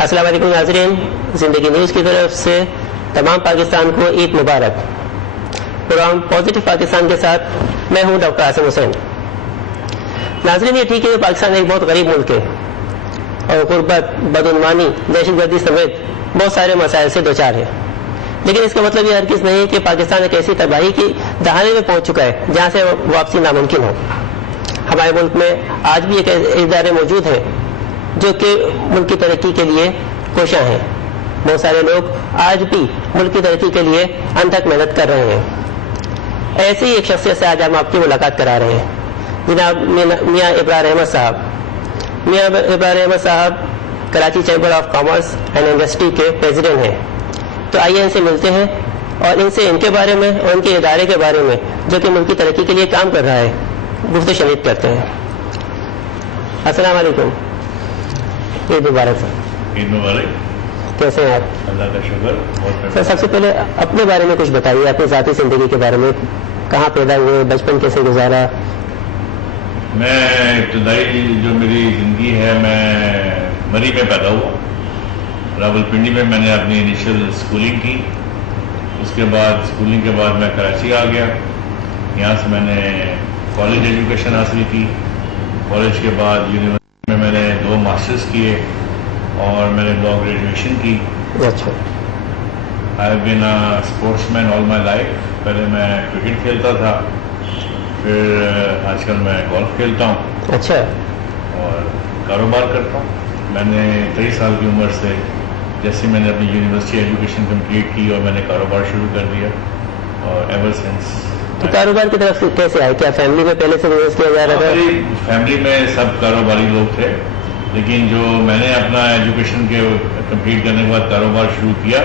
السلام علیکم ناظرین، زندگی نیوز کی طرف سے تمام پاکستان کو عید مبارک۔ پروگرام پازیٹیو پاکستان کے ساتھ میں ہوں ڈاکٹر عاصم حسین۔ ناظرین، یہ ٹھیک ہے کہ پاکستان ایک بہت غریب ملک ہے اور غربت، بدعنوانی، دہشت گردی سمیت بہت سارے مسائل سے دوچار ہے، لیکن اس کا مطلب یہ ہرگز نہیں کہ پاکستان ایک ایسی تباہی کی دہانے میں پہنچ چکا ہے جہاں سے واپسی ناممکن ہو۔ ہمارے ملک میں آج بھی ایک ادارے موجود ہیں جو کہ ملک کی ترقی کے لیے کوشاں ہیں۔ بہت سارے لوگ آج بھی ملک کی ترقی کے لیے انتھک محنت کر رہے ہیں۔ ایسے ہی ایک شخصیت سے آج ہم آپ کی ملاقات کرا رہے ہیں، جناب میاں ابرار احمد صاحب۔ میاں ابرار احمد صاحب Karachi chamber of commerce and industry کے پریزیڈنٹ ہیں۔ تو آئیے ان سے ملتے ہیں اور ان سے ان کے بارے میں اور ان کے ادارے کے بارے میں جو کہ ملک کی ترقی کے لیے کام کر رہا ہے گفتگو شنید کرتے ہیں۔ السلام علیکم، عید مبارک سر۔ عید مبارک۔ کیسے ہیں آپ؟ اللہ کا شکر۔ سر، سب سے پہلے اپنے بارے میں کچھ بتائیے، اپنی ذاتی زندگی کے بارے میں، کہاں پیدا ہوئے، بچپن کیسے گزارا؟ میں ابتدائی جو میری زندگی ہے، میں مری میں پیدا ہوا۔ راولپنڈی میں نے اپنی انیشیل اسکولنگ کی۔ اس کے بعد اسکولنگ کے بعد میں کراچی آ گیا۔ یہاں سے میں نے کالج ایجوکیشن حاصل کی۔ کالج کے بعد یونیورسٹی میں نے 2 ماسٹرز کیے اور میں نے لا گریجویشن کی۔ اچھا۔ I have been a sportsman all my life. پہلے میں کرکٹ کھیلتا تھا، پھر آج کل میں گولف کھیلتا ہوں۔ اچھا۔ اور کاروبار کرتا ہوں۔ میں نے 23 سال کی عمر سے جیسے میں نے اپنی یونیورسٹی ایجوکیشن کمپلیٹ کی اور میں نے کاروبار شروع کر دیا، اور ایور سنس۔ تو کاروبار کی طرف سے کیسے آئے؟ کیا فیملی میں پہلے سے بزنس کیا جا رہا تھا؟ ہماری فیملی میں سب کاروباری لوگ تھے، لیکن جو میں نے اپنا ایجوکیشن کے کمپلیٹ کرنے کے بعد کاروبار شروع کیا،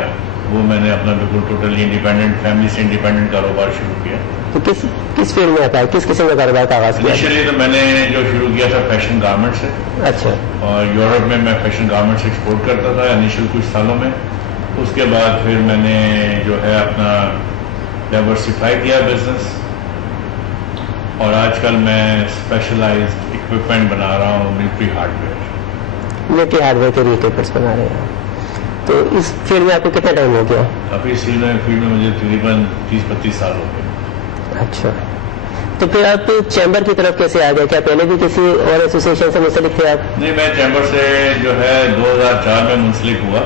وہ میں نے اپنا بالکل ٹوٹلی انڈیپینڈنٹ، فیملی سے انڈیپینڈنٹ کاروبار شروع کیا۔ تو کس فیلڈ میں آتا ہے، کس قسم کا کاروبار کا آغاز کیا؟ انیشلی تو میں نے جو شروع کیا تھا فیشن گارمنٹ سے۔ اچھا۔ اور یورپ میں فیشن گارمنٹس ایکسپورٹ کرتا تھا انیشل کچھ سالوں میں۔ اس کے بعد پھر میں نے جو ہے اپنا ڈائیورسیفائی کیا بزنس، اور آج کل میں اسپیشلائزڈ اکوپمنٹ بنا رہا ہوں، military hard where. Military hard where کے لیے اکوپمنٹس بنا رہے ہیں۔ تو اس فیلڈ میں آپ کو کتنا ٹائم ہو گیا؟ ابھی اس فیلڈ میں مجھے تقریباً 30-32 سال ہو گئے۔ اچھا۔ تو پھر آپ چیمبر کی طرف کیسے آ گئے؟ کیا پہلے بھی کسی اور ایسوسیشن سے منسلک تھے آپ؟ نہیں، میں چیمبر سے جو ہے 2004 میں منسلک ہوا،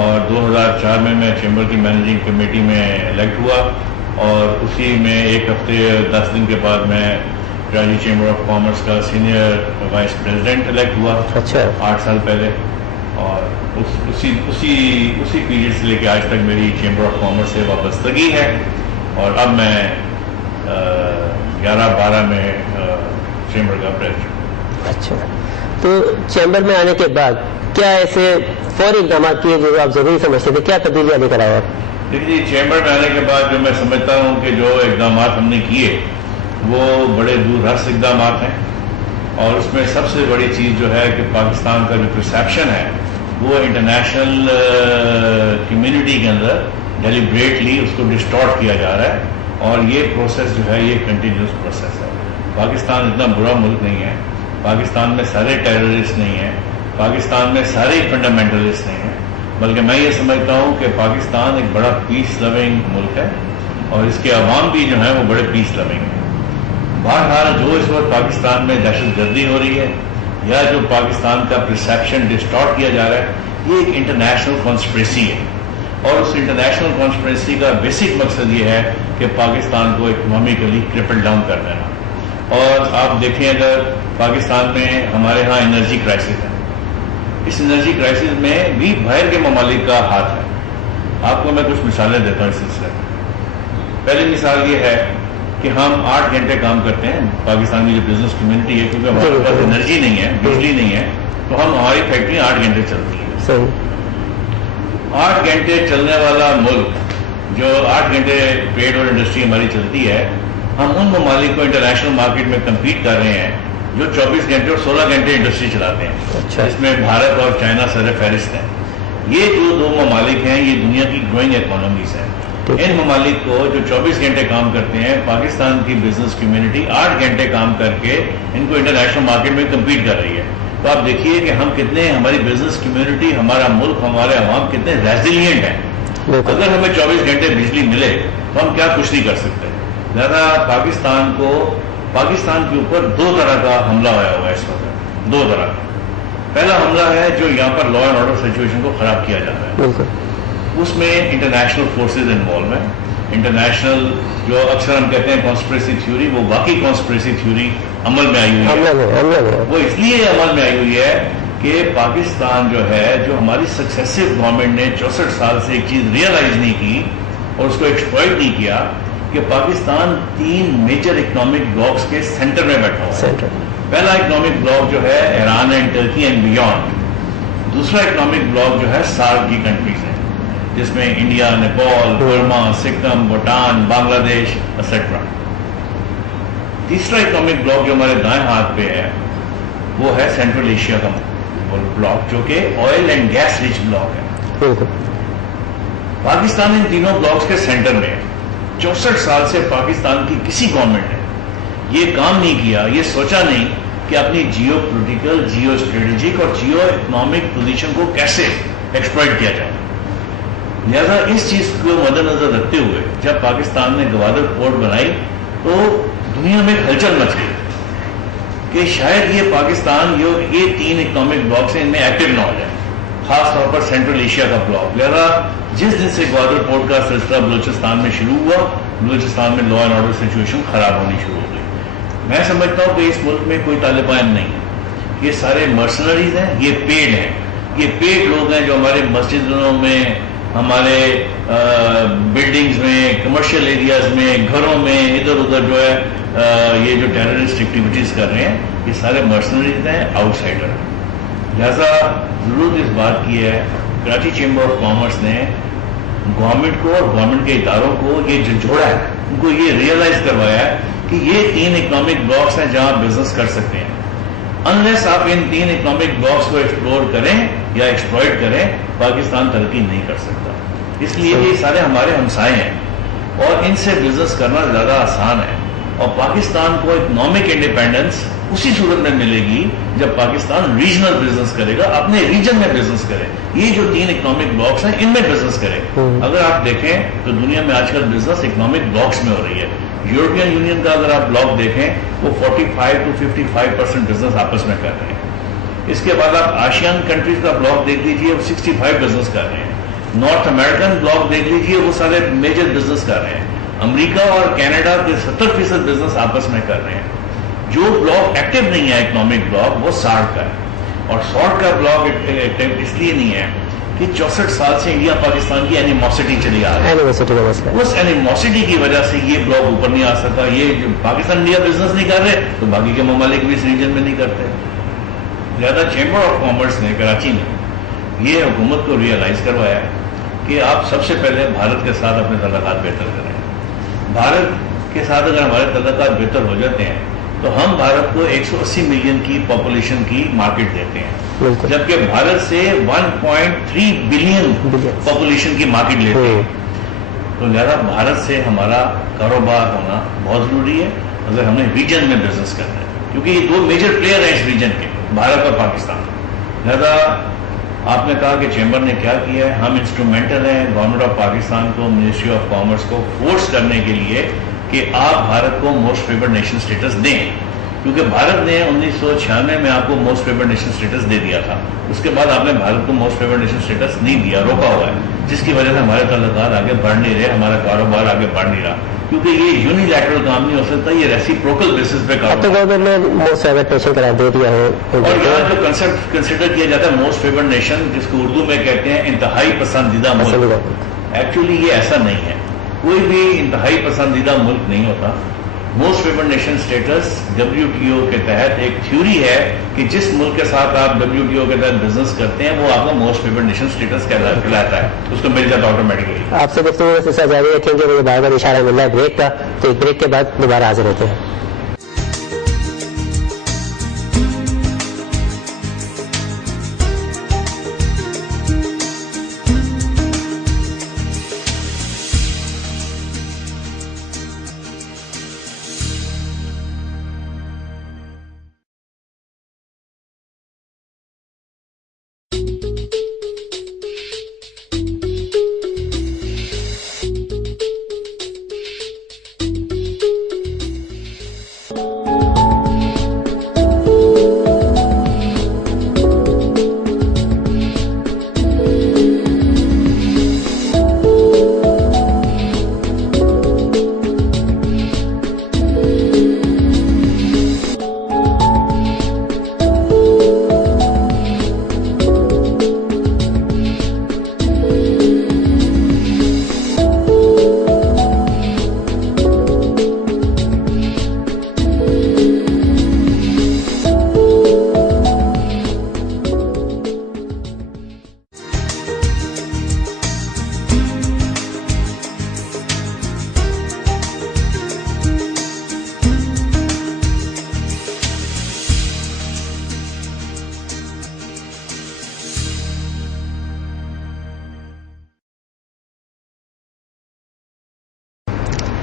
اور 2004 میں چیمبر کی مینیجنگ کمیٹی میں الیکٹ ہوا، اور اسی میں 1 ہفتے 10 دن کے بعد میں کراچی چیمبر آف کامرس کا سینئر وائس پریزیڈنٹ الیکٹ ہوا۔ اچھا۔ 8 سال پہلے، اور اسی پیریڈ سے لے کے آج تک میری چیمبر آف کامرس سے وابستگی ہے، اور اب میں 11-12 میں چیمبر کا پریزیڈنٹ۔ اچھا۔ تو چیمبر میں آنے کے بعد کیا ایسے فوری اقدامات کیے جو آپ ضروری سمجھتے تھے؟ کیا تبدیلیاں لے کر آئے آپ؟ دیکھیے، چیمبر میں آنے کے بعد جو میں سمجھتا ہوں کہ جو اقدامات ہم نے کیے وہ بڑے دور رس اقدامات ہیں، اور اس میں سب سے بڑی چیز جو ہے کہ پاکستان کا جو پرسیپشن ہے وہ انٹرنیشنل کمیونٹی کے اندر ڈیلیبریٹلی اس کو ڈسٹارٹ کیا جا رہا ہے، اور یہ پروسیس جو ہے یہ کنٹینیوس پروسیس ہے۔ پاکستان اتنا برا ملک نہیں ہے، پاکستان میں سارے ٹیررسٹ نہیں ہیں، پاکستان میں سارے فنڈامنٹلسٹ نہیں ہیں، بلکہ میں یہ سمجھتا ہوں کہ پاکستان ایک بڑا پیس لونگ ملک ہے، اور اس کے عوام بھی جو ہیں وہ بڑے پیس لونگ ہیں۔ بہرحال جو اس وقت پاکستان میں دہشت گردی ہو رہی ہے، یا جو پاکستان کا پرسیپشن ڈسٹارٹ کیا جا رہا ہے، یہ ایک انٹرنیشنل کانسپریسی ہے، اور اس انٹرنیشنل کانسپریسی کا بیسک مقصد یہ ہے کہ پاکستان کو اکنامکلی کرپل ڈاؤن کر دینا۔ اور آپ دیکھیں، اگر پاکستان میں ہمارے ہاں انرجی کرائسس ہے، اس انرجی کرائسس میں بھی باہر کے ممالک کا ہاتھ ہے۔ آپ کو میں کچھ مثالیں دیتا ہوں اس سلسلے میں۔ پہلی مثال یہ ہے کہ ہم 8 گھنٹے کام کرتے ہیں، پاکستان کی جو بزنس کمیونٹی ہے، کیونکہ ہمارے پاس انرجی نہیں ہے، بجلی نہیں ہے، تو ہماری فیکٹری 8 گھنٹے چلتی ہے۔ 8 گھنٹے چلنے والا ملک، جو 8 گھنٹے ٹریڈ اور انڈسٹری ہماری چلتی ہے، ہم ان ممالک کو انٹرنیشنل مارکیٹ میں کمپیٹ کر رہے ہیں جو 24 گھنٹے اور 16 گھنٹے انڈسٹری چلاتے ہیں۔ اس میں بھارت اور چائنا سر فہرست ہیں۔ یہ جو 2 ممالک ہیں یہ دنیا کی گروئنگ اکانومیز ہیں۔ ان ممالک کو جو 24 گھنٹے کام کرتے ہیں، پاکستان کی بزنس کمیونٹی 8 گھنٹے کام کر کے ان کو انٹرنیشنل مارکیٹ میں کمپیٹ کر رہی ہے۔ تو آپ دیکھیے کہ ہم کتنے, ہماری بزنس کمیونٹی, ہمارا ملک, ہمارے عوام کتنے ریزیلینٹ ہیں. اگر ہمیں 24 گھنٹے بجلی ملے تو ہم کیا کچھ نہیں کر سکتے. لہٰذا پاکستان کے اوپر 2 طرح کا حملہ ہوا ہوا ہے اس وقت, 2 طرح کا. پہلا حملہ ہے جو یہاں پر لا اینڈ آرڈر سچویشن کو خراب کیا جا رہا ہے. اس میں انٹرنیشنل فورسز انوالو ہیں. انٹرنیشنل جو اکثر ہم کہتے ہیں کانسپریسی تھیوری, وہ واقعی کانسپریسی تھیوری عمل میں آئی ہوئی ہے. وہ اس لیے عمل میں آئی ہوئی ہے کہ پاکستان جو ہے, جو ہماری سکسیسو گورنمنٹ نے 64 سال سے ایک چیز ریئلائز نہیں کی اور اس کو ایکسپلائٹ نہیں کیا کہ پاکستان 3 میجر اکنامک بلاکس کے سینٹر میں بیٹھا ہوا ہے. پہلا اکنامک بلاک جو ہے Iran and Turkey and beyond. دوسرا اکنامک بلاک جو ہے سارک کی کنٹریز ہیں, جس میں India, Nepal, Burma, Sikkim, Bhutan, Bangladesh etcetera. تیسرا اکنامک بلاک جو ہمارے دائیں ہاتھ پہ ہے وہ ہے سینٹرل ایشیا کا بلاک, جو کہ oil and gas rich block ہے. پاکستان ان تینوں بلاکس کے سینٹر میں ہے. 64 سال سے پاکستان کی کسی گورنمنٹ نے یہ کام نہیں کیا, یہ سوچا نہیں کہ اپنی جیو پولیٹیکل, جیو اسٹریٹجک اور جیو اکنامک پوزیشن کو کیسے ایکسپلائٹ کیا جائے. لہذا اس چیز کو مد نظر رکھتے ہوئے جب پاکستان نے گوادر پورٹ بنائی تو دنیا میں ہلچل مچ گئی کہ شاید یہ پاکستان یہ 3 اکنامک بلاکس ہیں, ان میں ایکٹیو نہ ہو جائے, خاص طور پر سینٹرل ایشیا کا بلاک. لہذا جس دن سے گوادر پورٹ کا سلسلہ بلوچستان میں شروع ہوا, بلوچستان میں لا اینڈ آرڈر سچویشن خراب ہونی شروع ہو گئی. میں سمجھتا ہوں کہ اس ملک میں کوئی طالبان نہیں ہے, یہ سارے مرسنریز ہیں, یہ پیڈ ہیں, یہ پیڈ لوگ ہیں جو ہمارے مسجدوں میں, ہمارے بلڈنگز میں, کمرشل ایریاز میں, گھروں میں ادھر ادھر جو ہے یہ جو ٹیررسٹ ایکٹیویٹیز کر رہے ہیں, یہ سارے مرسنریز ہیں, آؤٹ سائڈر ہیں. لہذا ضرورت اس بات کی ہے, کراچی چیمبر آف کامرس نے گورنمنٹ کو اور گورنمنٹ کے اداروں کو یہ جھنجھوڑا ہے, ان کو یہ ریئلائز کروایا ہے کہ یہ 3 اکنامک بلاکس ہیں جہاں بزنس کر سکتے ہیں. انلیس آپ ان 3 اکنامک بلاکس کو ایکسپلور کریں یا ایکسپلائٹ کریں, پاکستان ترقی نہیں کر سکتا. اس لیے یہ سارے ہمارے ہمسائے ہیں اور ان سے بزنس کرنا زیادہ آسان ہے. اور پاکستان کو اکنامک انڈیپینڈنس اسی صورت میں ملے گی جب پاکستان ریجنل بزنس کرے گا, اپنے ریجن میں بزنس کرے. یہ جو 3 اکنامک بلاکس ہیں ان میں بزنس کرے. اگر آپ دیکھیں تو دنیا میں آج کل بزنس اکنامک بلاکس میں ہو رہی ہے. یورپین یونین کا اگر آپ بلاک دیکھیں وہ 45 to 55% بزنس آپس میں کر رہے ہیں. اس کے بعد آپ آسیان کنٹریز کا بلاک دیکھ لیجیے, وہ 65 بزنس کر رہے ہیں. نارتھ امریکن بلاک دیکھ لیجیے, وہ سارے میجر بزنس کر رہے ہیں. امریکہ اور کینیڈا کے 70% بزنس آپس میں کر رہے ہیں. جو بلاک ایکٹیو نہیں ہے اکنامک بلاک وہ سارک کا ہے. اور سارک کا بلاک ایکٹیو اس لیے نہیں ہے کہ 64 سال سے انڈیا پاکستان کی اینیموسٹی چلی آ رہی ہے. اس اینیموسٹی کی وجہ سے یہ بلاک اوپر نہیں آ سکا. یہ جو پاکستان انڈیا بزنس نہیں کر رہے تو باقی کے ممالک بھی اس ریجن میں نہیں کرتے. لہٰذا چیمبر آف کامرس نے کراچی میں یہ حکومت کو ریئلائز کروایا کہ آپ سب سے پہلے بھارت کے ساتھ اپنے تعلقات بہتر کریں. بھارت کے ساتھ اگر ہمارے تعلقات بہتر ہو جاتے ہیں تو ہم بھارت کو 180 ملین کی پاپولیشن کی مارکیٹ دیتے ہیں, جبکہ بھارت سے 1.3 بلین پاپولیشن کی مارکیٹ لیتے ہیں. تو لہذا بھارت سے ہمارا کاروبار ہونا بہت ضروری ہے اگر ہم نے ریجن میں بزنس کرنا ہے, کیونکہ یہ 2 میجر پلیئر ہیں اس ریجن کے, بھارت اور پاکستان. لہذا آپ نے کہا کہ چیمبر نے کیا کیا ہے, ہم انسٹرومنٹل ہیں گورنمنٹ آف پاکستان کو, منسٹری آف کامرس کو فورس کرنے کے لیے کہ آپ بھارت کو موسٹ فیورڈ نیشن اسٹیٹس دیں, کیونکہ بھارت نے 1996 میں آپ کو موسٹ فیورڈ نیشن اسٹیٹس دے دیا تھا. اس کے بعد آپ نے بھارت کو موسٹ فیورڈ نیشن اسٹیٹس نہیں دیا, روکا ہوا ہے, جس کی وجہ سے ہمارے تعلقات آگے بڑھ نہیں رہے, ہمارا کاروبار آگے بڑھ نہیں رہا, کیونکہ یہ یونیلیٹرل کام نہیں ہو سکتا, یہ ریسیپروکل بیسس پہ کام دیا ہے. اور یہاں جو کنسیپٹ کنسیڈر کیا جاتا ہے موسٹ فیورڈ نیشن, جس کو اردو میں کہتے ہیں انتہائی پسندیدہ ملک, ایکچولی یہ ایسا نہیں ہے. کوئی بھی انتہائی پسندیدہ ملک نہیں ہوتا. Most favoured nation states WTO کے تحت ایک تھیوری ہے کہ جس ملک کے ساتھ آپ WTO کے تحت بزنس کرتے ہیں وہ آپ کا موسٹ فیورڈ نیشن اسٹیٹس کہلاتا ہے, اس کو مل جاتا ہے آٹومیٹکلی. آپ سے گفتگو کا سلسلہ جاری رکھیں گے, مجھے بار بار اشارہ مل رہا ہے بریک کا, تو ایک بریک کے بعد دوبارہ حاضر ہوتے ہیں.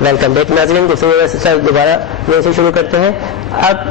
ویلکم بیک ناظرین. دوبارہ وہیں سے شروع کرتے ہیں. آپ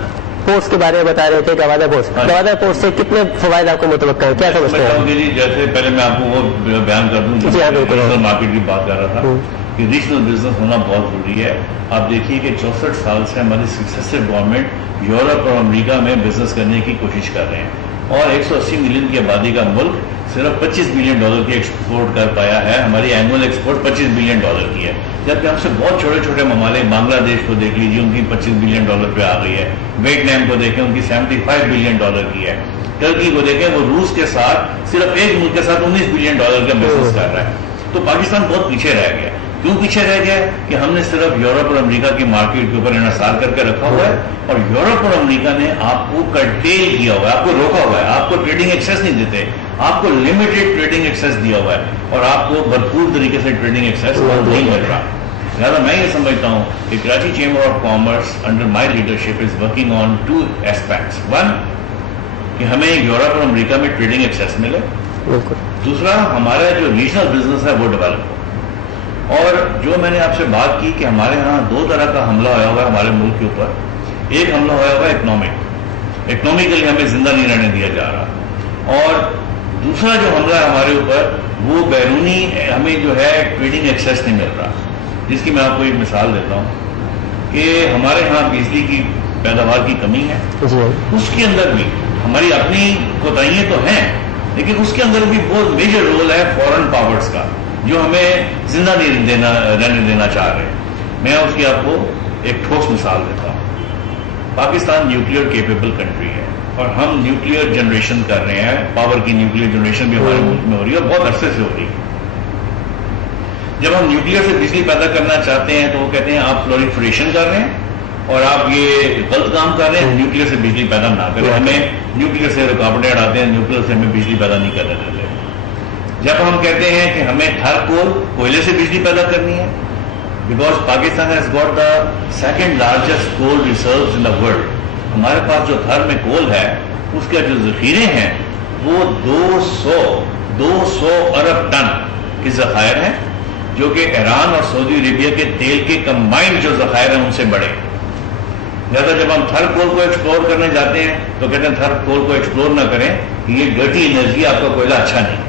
پورٹس کے بارے میں بتا رہے تھے, گوادر پورٹ سے کتنے فوائد آپ کو متوقع ہیں, کیا سمجھتے ہیں؟ جی جیسے پہلے میں آپ کو وہ بیان کر دوں, جی ہاں بالکل, مارکیٹ کی بات کر رہا تھا کہ ریجنل بزنس ہونا بہت ضروری ہے. آپ دیکھیے کہ 64 سال سے ہماری سکسیسو گورنمنٹ یورپ اور امریکہ میں بزنس کرنے کی کوشش کر رہے ہیں, اور 180 ملین کی آبادی کا ملک صرف $25 بلین کی ایکسپورٹ کر پایا ہے. ہماری اینول ایکسپورٹ $25 بلین کی ہے, جبکہ ہم سے بہت چھوٹے چھوٹے ممالک, بنگلہ دیش کو دیکھ لیجیے ان کی $25 بلین پہ آ گئی ہے, ویتنام کو دیکھیں ان کی $75 بلین کی ہے, ٹرکی کو دیکھیں وہ روس کے ساتھ صرف ایک ملک کے ساتھ $19 بلین کا بزنس کر رہا ہے. تو پاکستان بہت پیچھے رہ گیا. کیوں پیچھے رہ گیا کہ ہم نے صرف یورپ اور امریکہ کی مارکیٹ کے اوپر انحصار کر کے رکھا ہوا ہے, اور یورپ اور امریکہ نے آپ کو کرٹیل کیا ہوا ہے, آپ کو روکا ہوا ہے, آپ کو ٹریڈنگ ایکسیس نہیں دیتے, آپ کو لمیٹڈ ٹریڈنگ ایکسیس دیا ہوا ہے, اور آپ کو بھرپور طریقے سے ٹریڈنگ ایکسیس نہیں مل رہا. لہٰذا میں یہ سمجھتا ہوں کہ Karachi chamber of commerce under my leadership is working on 2 aspects. 1 کہ ہمیں یورپ اور امریکہ میں ٹریڈنگ ایکسیس ملے, دوسرا ہمارا جو ریجنل بزنس ہے وہ ڈیولپ ہو. اور جو میں نے آپ سے بات کی کہ ہمارے ہاں 2 طرح کا حملہ ہوا ہوا ہے ہمارے ملک کے اوپر. ایک حملہ ہوا ہوا ہے اکنامکلی ہمیں زندہ نہیں رہنے دیا جا رہا, اور دوسرا جو حملہ ہے ہمارے اوپر وہ بیرونی ہمیں جو ہے ٹریڈنگ ایکسیس نہیں مل رہا. جس کی میں آپ کو ایک مثال دیتا ہوں کہ ہمارے ہاں بجلی کی پیداوار کی کمی ہے, اس کے اندر بھی ہماری اپنی کوتاہیاں تو ہیں, لیکن اس کے اندر بھی بہت میجر رول ہے فورن پاورز کا, جو ہمیں زندہ نہیں رہنے دینا چاہ رہے ہیں. میں اس کی آپ کو ایک ٹھوس مثال دیتا ہوں. پاکستان نیوکلیئر کیپیبل کنٹری ہے, اور ہم نیوکلیئر جنریشن کر رہے ہیں, پاور کی نیوکلیئر جنریشن بھی ہمارے ملک میں ہو رہی ہے, اور بہت عرصے سے ہو رہی ہے. جب ہم نیوکلیئر سے بجلی پیدا کرنا چاہتے ہیں تو وہ کہتے ہیں آپ پرولیفریشن کر رہے ہیں اور آپ یہ غلط کام کر رہے ہیں, نیوکلیئر سے بجلی پیدا نہ کریں. ہمیں نیوکلیئر سے رکاوٹیں اڑاتے ہیں, نیوکلیئر سے ہمیں بجلی پیدا نہیں کرنے دیتے. جب ہم کہتے ہیں کہ ہمیں تھر کول کوئلے سے بجلی پیدا کرنی ہے, because Pakistan has got the 2nd largest coal reserves in the world, ہمارے پاس جو تھر میں کول ہے اس کے جو ذخیرے ہیں وہ 200 ارب ٹن کے ذخائر ہیں, جو کہ ایران اور سعودی عربیہ کے تیل کے کمبائنڈ جو ذخائر ہیں ان سے بڑے. لہٰذا جب ہم تھر کول کو ایکسپلور کرنے جاتے ہیں تو کہتے ہیں تھر کول کو ایکسپلور نہ کریں, یہ ڈرٹی انرجی, آپ کا کوئلہ اچھا نہیں.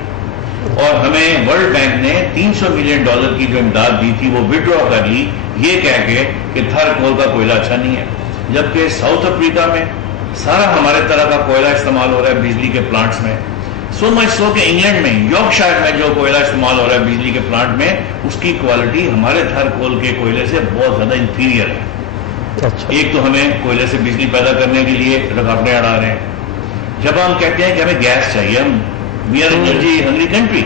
اور ہمیں ورلڈ بینک نے $300 ملین کی جو امداد دی تھی وہ وڈرا کر لی, یہ کہہ کے کہ تھر کول کا کوئلہ اچھا نہیں ہے. جبکہ ساؤتھ افریقہ میں سارا ہمارے طرح کا کوئلہ استعمال ہو رہا ہے بجلی کے پلانٹس میں. سو مچ سو کہ انگلینڈ میں یارکشائر میں جو کوئلہ استعمال ہو رہا ہے بجلی کے پلانٹ میں, اس کی کوالٹی ہمارے تھر کول کے کوئلے سے بہت زیادہ انفیریئر ہے. ایک تو ہمیں کوئلے سے بجلی پیدا کرنے کے لیے رکاوٹیں اڑا رہے ہیں. جب ہم کہتے ہیں کہ ہمیں گیس چاہیے, ہم we are energy hungry country,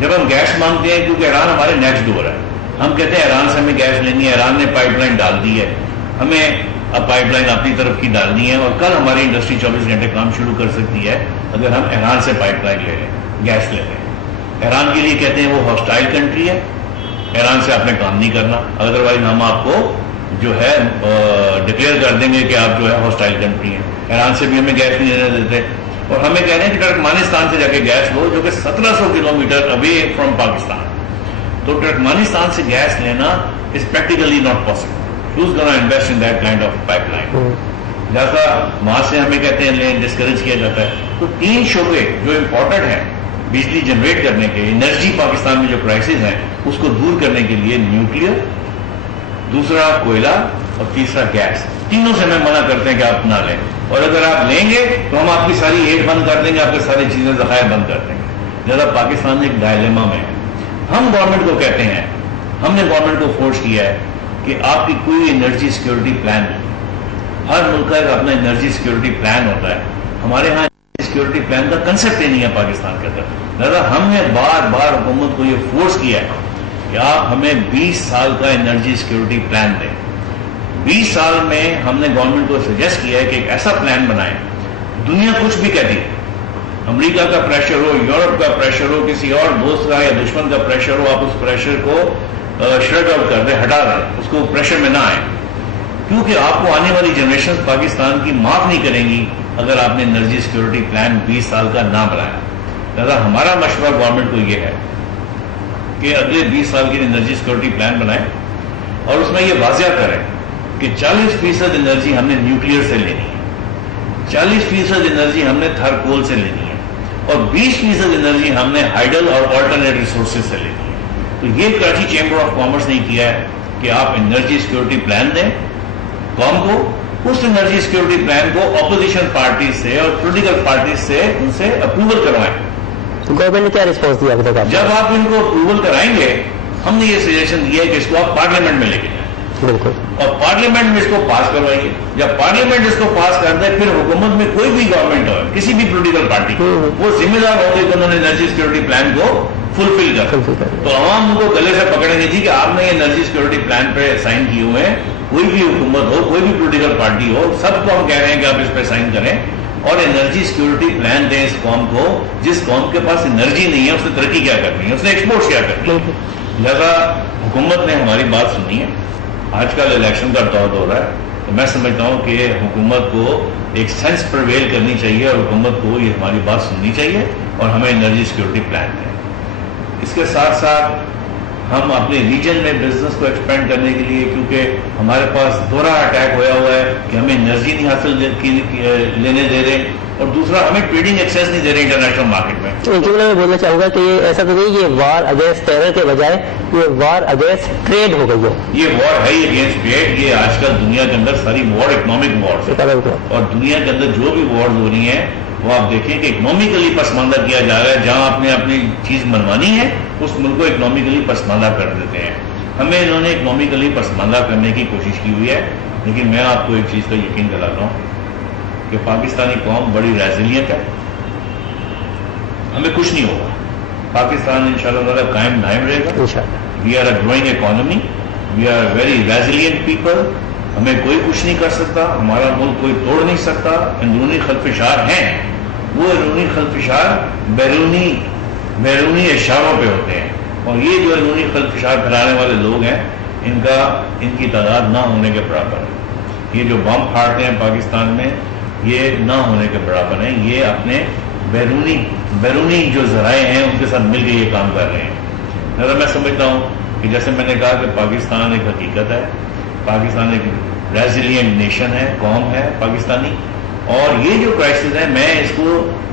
جب ہم گیس مانگتے ہیں کیونکہ ایران ہمارے نیکسٹ ڈور ہے, ہم کہتے ہیں ایران سے ہمیں گیس لینی ہے, ایران نے پائپ لائن ڈال دی ہے, ہمیں اب پائپ لائن اپنی طرف کی ڈالنی ہے, اور کل ہماری انڈسٹری 24 گھنٹے کام شروع کر سکتی ہے اگر ہم ایران سے پائپ لائن لے لیں, گیس لے لیں. ایران کے لیے کہتے ہیں وہ ہاسٹائل کنٹری ہے, ایران سے آپ نے کام نہیں کرنا, ادروائز ہم آپ کو جو ہے ڈکلیئر کر دیں گے کہ آپ جو ہے ہاسٹائل کنٹری ہیں. ایران سے بھی ہمیں گیس نہیں لینے دیتے, اور ہمیں کہہ رہے ہیں کہ ترکمانستان سے جا کے گیس لو, جو کہ 1700 کلومیٹر اوے فرام پاکستان. تو ترکمانستان سے گیس لینا is practically not possible. Who's going to invest in that kind of pipeline? لہذا وہاں سے ہمیں کہتے ہیں ڈسکریج کیا جاتا ہے. تو 3 شعبے جو امپورٹنٹ ہیں بجلی جنریٹ کرنے کے, انرجی پاکستان میں جو کرائسس ہیں اس کو دور کرنے کے لیے نیوکلیئر, دوسرا کوئلہ, اور تیسرا گیس. تینوں سے ہمیں منع کرتے ہیں کہ آپ نہ لیں, اور اگر آپ لیں گے تو ہم آپ کی ساری ایڈ بند کر دیں گے, آپ کی ساری چیزیں ذخائر بند کر دیں گے. لہٰذا پاکستان ایک ڈائلیما میں ہے. ہم گورنمنٹ کو کہتے ہیں, ہم نے گورنمنٹ کو فورس کیا ہے کہ آپ کی کوئی انرجی سیکورٹی پلان نہیں. ہر ملک کا ایک اپنا انرجی سیکورٹی پلان ہوتا ہے, ہمارے ہاں سیکورٹی پلان کا کنسپٹ ہی نہیں ہے پاکستان کے اندر. لہٰذا ہم نے بار بار حکومت کو یہ فورس کیا ہے کہ آپ ہمیں 20 سال کا انرجی سیکورٹی پلان دیں. 20 سال میں ہم نے گورنمنٹ کو سجیسٹ کیا ہے کہ ایک ایسا پلان بنائیں, دنیا کچھ بھی کہتی ہے, امریکہ کا پریشر ہو, یورپ کا پریشر ہو, کسی اور دوست کا یا دشمن کا پریشر ہو, آپ اس پریشر کو شٹ آؤٹ کر دیں, ہٹا دیں, اس کو پریشر میں نہ آئیں, کیونکہ آپ کو آنے والی جنریشن پاکستان کی معاف نہیں کریں گی اگر آپ نے انرجی سیکورٹی پلان 20 سال کا نہ بنایا. لہٰذا ہمارا مشورہ گورنمنٹ کو یہ ہے کہ اگلے 20 سال کی انرجی سیکورٹی پلان بنائیں. اور اس میں یہ واضح کریں کہ 40% انرجی ہم نے نیوکلیئر سے لینی ہے، 40% انرجی ہم نے تھرکول سے لینی ہے، اور 20% انرجی ہم نے ہائیڈل اور آلٹرنیٹ ریسورسز سے لینی ہے۔ تو یہ کراچی چیمبر آف کامرس نے کیا ہے کہ آپ انرجی سیکورٹی پلان دیں قوم کو، اس انرجی سیکورٹی پلان کو اپوزیشن پارٹی سے اور پولیٹیکل پارٹی سے ان سے اپروول کروائیں۔ گورنمنٹ نے کیا رسپانس دیا ابھی تک؟ جب آپ ان کو اپروول کرائیں گے، ہم نے یہ سجیشن دیا ہے کہ اس کو آپ پارلیمنٹ میں لے کے جائیں، بالکل، اور پارلیمنٹ میں اس کو پاس کروائیے۔ جب پارلیمنٹ اس کو پاس کر دے، پھر حکومت میں کوئی بھی گورنمنٹ ہو، کسی بھی پولیٹیکل پارٹی، وہ ذمہ دار ہوگی کہ انہوں نے انرجی سیکورٹی پلان کو فلفل کر۔ تو عوام ان کو گلے سے پکڑیں گے جی کہ آپ نے یہ انرجی سیکورٹی پلان پہ سائن کیے ہوئے ہیں، کوئی بھی حکومت ہو، کوئی بھی پولیٹیکل پارٹی ہو، سب کو ہم کہہ رہے ہیں کہ آپ اس پہ سائن کریں اور انرجی سیکورٹی پلان دیں اس قوم کو، جس قوم کے پاس انرجی نہیں ہے اس نے ترقی کیا کرنی ہے، اس نے ایکسپورٹ کیا کرنی ہے۔ لہذا حکومت نے ہماری بات سنی ہے۔ آج کل الیکشن کا دور ہو رہا ہے، تو میں سمجھتا ہوں کہ حکومت کو ایک سینس پرویل کرنی چاہیے اور حکومت کو یہ ہماری بات سننی چاہیے اور ہمیں انرجی سیکورٹی پلان دیں۔ اس کے ساتھ ساتھ ہم اپنے ریجن میں بزنس کو ایکسپینڈ کرنے کے لیے، کیونکہ ہمارے پاس دوہرا اٹیک ہوا ہے کہ ہمیں انرجی نہیں حاصل لینے دے رہے، اور دوسرا ہمیں ٹریڈنگ ایکسیس نہیں دے رہے انٹرنیشنل مارکیٹ میں۔ جملہ میں بولنا چاہوں گا کہ یہ ایسا تو نہیں، یہ وار اگینسٹ ٹیرر کے بجائے یہ وار اگینسٹ ٹریڈ ہو گئی ہے۔ یہ وار ہے اگینسٹ ٹریڈ، یہ آج کل دنیا کے اندر ساری وار اکنامک وار ہے، اور دنیا کے اندر جو بھی وارز ہو رہی ہیں وہ آپ دیکھیں کہ اکنامیکلی پسماندہ کیا جا رہا ہے۔ جہاں آپ نے اپنی چیز منوانی ہے اس ملک کو اکنامیکلی پسماندہ کر دیتے ہیں۔ ہمیں انہوں نے اکنامیکلی پسماندہ کرنے کی کوشش کی ہوئی ہے، لیکن میں آپ کو ایک چیز کا یقین دلاتا ہوں کہ پاکستانی قوم بڑی ریزیلینٹ ہے، ہمیں کچھ نہیں ہوگا، پاکستان انشاءاللہ تعالیٰ قائم دائم رہے گا۔ We are a growing economy, we are very resilient people, ہمیں کوئی کچھ نہیں کر سکتا، ہمارا ملک کوئی توڑ نہیں سکتا۔ اندرونی خلفشار ہیں، وہ اندرونی خلفشار بیرونی اشاروں پہ ہوتے ہیں، اور یہ جو اندرونی خلفشار پھیلانے والے لوگ ہیں ان کی تعداد نہ ہونے کے برابر ہے۔ یہ جو بم پھاڑتے ہیں پاکستان میں، یہ نہ ہونے کے برابر ہیں۔ یہ اپنے بیرونی جو ذرائع ہیں ان کے ساتھ مل کے یہ کام کر رہے ہیں۔ لہٰذا میں سمجھتا ہوں کہ جیسے میں نے کہا کہ پاکستان ایک حقیقت ہے، پاکستان ایک ریزیلینٹ نیشن ہے، قوم ہے پاکستانی، اور یہ جو کرائسس ہے میں اس کو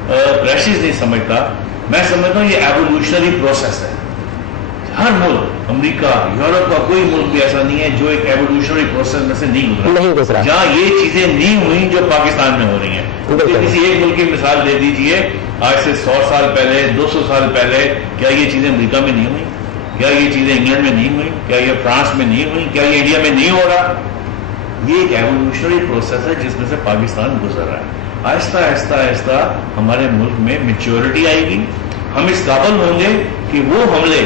کرائسس نہیں سمجھتا، میں سمجھتا ہوں یہ ایوولوشنری پروسیس ہے۔ ہر ملک، امریکہ، یورپ کا کوئی ملک بھی ایسا نہیں ہے جو ایک ایوولوشنری پروسیس میں سے نہیں گزرا، جہاں یہ چیزیں نہیں ہوئی جو پاکستان میں ہو رہی ہیں۔ کسی ایک ملک کی مثال دے دیجئے، آج سے 100 سال پہلے، 200 سال پہلے کیا یہ چیزیں امریکہ میں نہیں ہوئی؟ کیا یہ چیزیں انگلینڈ میں نہیں ہوئی؟ کیا یہ فرانس میں نہیں ہوئی؟ کیا یہ انڈیا میں نہیں ہو رہا؟ یہ ایک ایوولوشنری پروسیس ہے جس میں سے پاکستان گزر رہا ہے۔ آہستہ آہستہ آہستہ ہمارے ملک میں میچورٹی آئے گی، ہم اس قابل ہوں گے کہ وہ حملے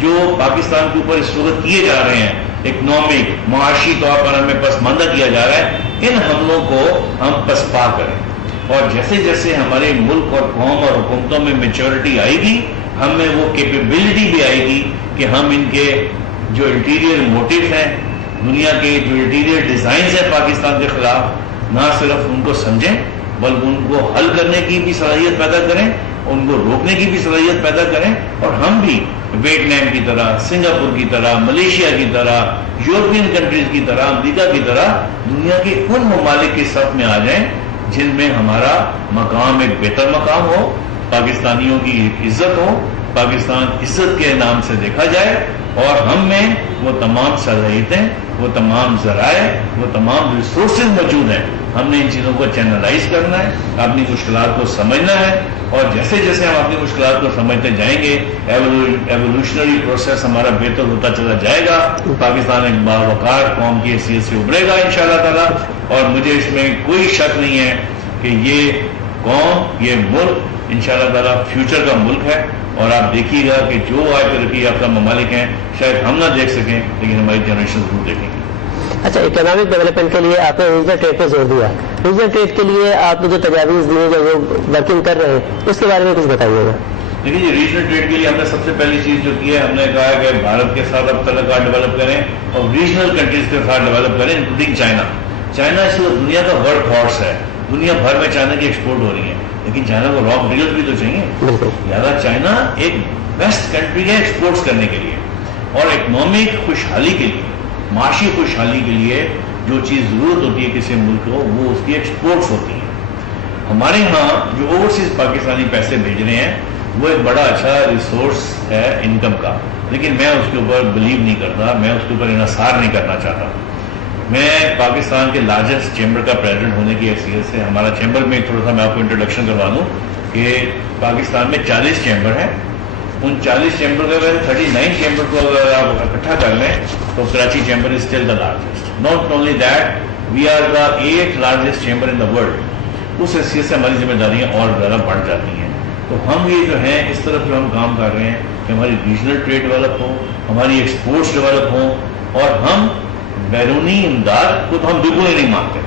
جو پاکستان کے اوپر اس وقت کیے جا رہے ہیں، اکنامک معاشی طور پر ہمیں پسماندہ کیا جا رہا ہے، ان حملوں کو ہم پسپا کریں، اور جیسے جیسے ہمارے ملک اور قوم اور حکومتوں میں میچورٹی آئے گی، ہمیں وہ کیپیبلٹی بھی آئے گی کہ ہم ان کے جو انٹیریئر موٹیو ہیں، دنیا کے جو انٹیریئر ڈیزائنز ہیں پاکستان کے خلاف، نہ صرف ان کو سمجھیں بلکہ ان کو حل کرنے کی بھی صلاحیت پیدا کریں، ان کو روکنے کی بھی صلاحیت پیدا کریں، اور ہم بھی ویتنام کی طرح، سنگاپور کی طرح، ملیشیا کی طرح، یورپین کنٹریز کی طرح، امریکہ کی طرح دنیا کے ان ممالک کے صف میں آ جائیں جن میں ہمارا مقام ایک بہتر مقام ہو، پاکستانیوں کی ایک عزت ہو، پاکستان عزت کے نام سے دیکھا جائے، اور ہم میں وہ تمام صلاحیتیں، وہ تمام ذرائع، وہ تمام ریسورسز موجود ہیں۔ ہم نے ان چیزوں کو چینلائز کرنا ہے، اپنی مشکلات کو سمجھنا ہے، اور جیسے جیسے ہم اپنی مشکلات کو سمجھتے جائیں گے، ایوولوشنری پروسیس ہمارا بہتر ہوتا چلا جائے گا، پاکستان ایک باوقار قوم کی حیثیت سے ابھرے گا انشاءاللہ تعالیٰ۔ اور مجھے اس میں کوئی شک نہیں ہے کہ یہ قوم، یہ ملک انشاءاللہ تعالیٰ فیوچر کا ملک ہے، اور آپ دیکھیے گا کہ جو آج ترقی یافتہ ممالک ہیں شاید ہم نہ دیکھ سکیں لیکن ہماری جنریشن ضرور دیکھیں گی۔ اچھا، اکنامک ڈیولپمنٹ کے لیے آپ نے ریجنل ٹریڈ پہ زور دیا، ریجنل ٹریڈ کے لیے آپ نے جو تجاویز دی جو ورکنگ کر رہے ہیں اس کے بارے میں کچھ بتائیے گا۔ دیکھیے جی، ریجنل ٹریڈ کے لیے ہم نے سب سے پہلی چیز جو کی ہے، ہم نے کہا کہ بھارت کے ساتھ اب تعلقات ڈیولپ کریں اور ریجنل کنٹریز کے ساتھ ڈیولپ کریں، انکلوڈنگ چائنا۔ چائنا اس وقت دنیا کا ورک ہارس ہے، دنیا بھر میں چائنا کی ایکسپورٹ ہو رہی ہے، لیکن چائنا کو را مٹیریل بھی تو چاہیے، لہٰذا چائنا ایک بیسٹ کنٹری ہے ایکسپورٹس کرنے کے لیے اور اکنامک خوشحالی کے لیے۔ معاشی خوشحالی کے لیے جو چیز ضرورت ہوتی ہے کسی ملک کو وہ اس کی ایکسپورٹس ہوتی ہیں. ہمارے ہاں جو اوورسیز پاکستانی پیسے بھیج رہے ہیں وہ ایک بڑا اچھا ریسورس ہے انکم کا, لیکن میں اس کے اوپر بلیو نہیں کرتا, میں اس کے اوپر انحصار نہیں کرنا چاہتا. میں پاکستان کے لارجسٹ چیمبر کا پریزیڈنٹ ہونے کی حیثیت سے, ہمارا چیمبر میں تھوڑا سا میں آپ کو انٹروڈکشن کروا دوں کہ پاکستان میں 40 چیمبر ہیں. ان 40 چیمبر کا اگر 39 چیمبر کو اگر آپ اکٹھا کر لیں تو Karachi chamber is still the largest. Not only that, we are the 8th largest chamber in the world. اس حیثیت سے ہماری ذمہ داریاں اور زیادہ بڑھ جاتی ہیں. تو ہم یہ جو ہیں اس طرف جو ہم کام کر رہے ہیں کہ ہماری ریجنل ٹریڈ ڈیولپ ہو, ہماری ایکسپورٹس ڈیولپ ہوں, اور ہم بیرونی امداد کو تو ہم بالکل ہی نہیں مانتے,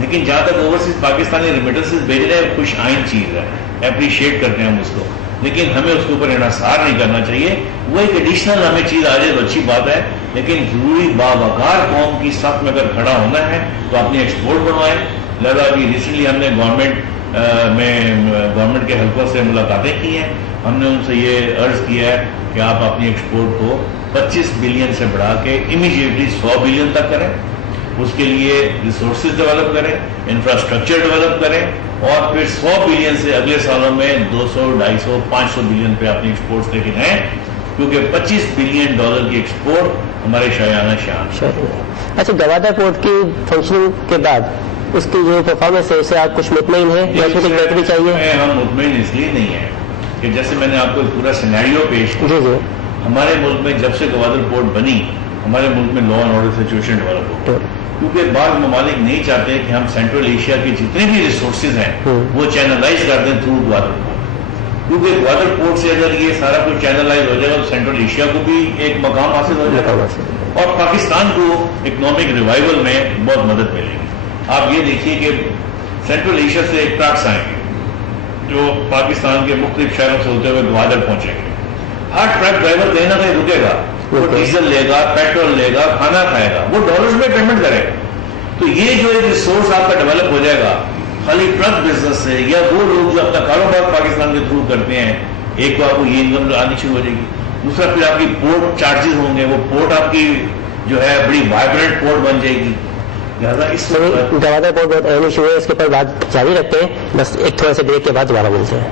لیکن جہاں تک اوورسیز پاکستانی ریمیٹنسز بھیج رہے ہیں خوش آئند چیز ہے, اپریشیٹ کرتے ہیں ہم اس کو, لیکن ہمیں اس کے اوپر انحصار نہیں کرنا چاہیے. وہ ایک ایڈیشنل ہمیں چیز آ جائے تو اچھی بات ہے, لیکن ضروری باوقار قوم کی صف میں اگر کھڑا ہونا ہے تو اپنی ایکسپورٹ بنوائیں. لہٰذا ابھی ریسنٹلی ہم نے گورنمنٹ کے حلقوں سے ملاقاتیں کی ہیں. ہم نے ان سے یہ عرض کیا ہے کہ آپ اپنی ایکسپورٹ کو 25 بلین سے بڑھا کے امیجیٹلی 100 بلین تک کریں. اس کے لیے ریسورسز ڈیولپ کریں, انفراسٹرکچر ڈیولپ کریں, اور پھر 100 بلین سے اگلے سالوں میں 200, 250, 500 بلین پہ اپنی ایکسپورٹس لے کے جائیں, کیونکہ $25 بلین کی ایکسپورٹ ہمارے شایانہ شان. اچھا, گوادر پورٹ کی فنکشننگ کے بعد اس کی جو پرفارمنس ہے اسے آپ کچھ مطمئن ہیں یا کچھ بہتری چاہیے؟ ہم مطمئن اس لیے نہیں ہیں کہ جیسے میں نے آپ کو پورا سینیریو پیش کیا. جی جی. ہمارے ملک میں جب سے گوادر پورٹ بنی ہمارے ملک میں law and order situation develop ہو, کیونکہ بعض ممالک نہیں چاہتے کہ ہم سینٹرل ایشیا کے جتنے بھی ریسورسز ہیں وہ چینلائز کر دیں تھرو گوادر پورٹ, کیونکہ گوادر پورٹ سے اگر یہ سارا کچھ چینلائز ہو جائے گا تو سینٹرل ایشیا کو بھی ایک مقام حاصل ہو جائے گا اور پاکستان کو اکنامک ریوائول میں بہت مدد ملے گی. آپ یہ دیکھیے کہ سینٹرل ایشیا سے ٹرکس آئیں گے جو پاکستان کے مختلف شہروں سے ہوتے ہوئے گوادر پہنچیں گے. ہر ٹرک ڈرائیور کہیں نہ کہیں رکے گا, وہ ڈیزل لے گا, پیٹرول لے گا, کھانا کھائے گا, وہ ڈالرز میں پیمنٹ کرے گا. تو یہ جو ایک ریسورس آپ کا ڈیولپ ہو جائے گا خالی ٹرک بزنس سے, یا وہ لوگ جو اپنا کاروبار پاکستان کے تھرو کرتے ہیں, ایک تو آپ کو یہ انکم آنی شروع ہو جائے گی. دوسرا پھر آپ کی پورٹ چارجز ہوں گے, وہ پورٹ آپ کی جو ہے بڑی وائبرنٹ پورٹ بن جائے گی. گوادر پورٹ بہت اہم ایشو ہے, اس کے اوپر بات جاری رکھتے ہیں, بس ایک تھوڑا سے بریک کے بعد دوبارہ ملتے ہیں.